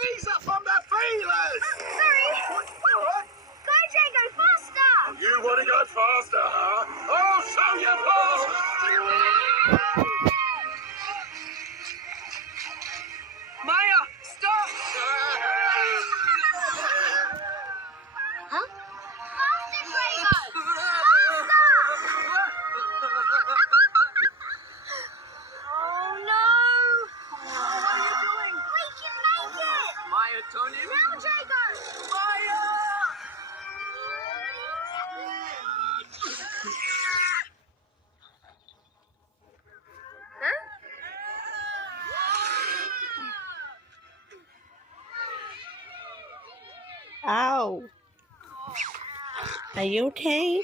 Ease up on the feelers! Sorry! Go, Jay, go faster! You want to go faster, huh? I'll show you fast! Maya, stop! Huh? Faster, Drago! Faster! Oh, no! What are you doing? We can make it! Maya, turn it. Now, Drago! Maya! Ow. Are you okay?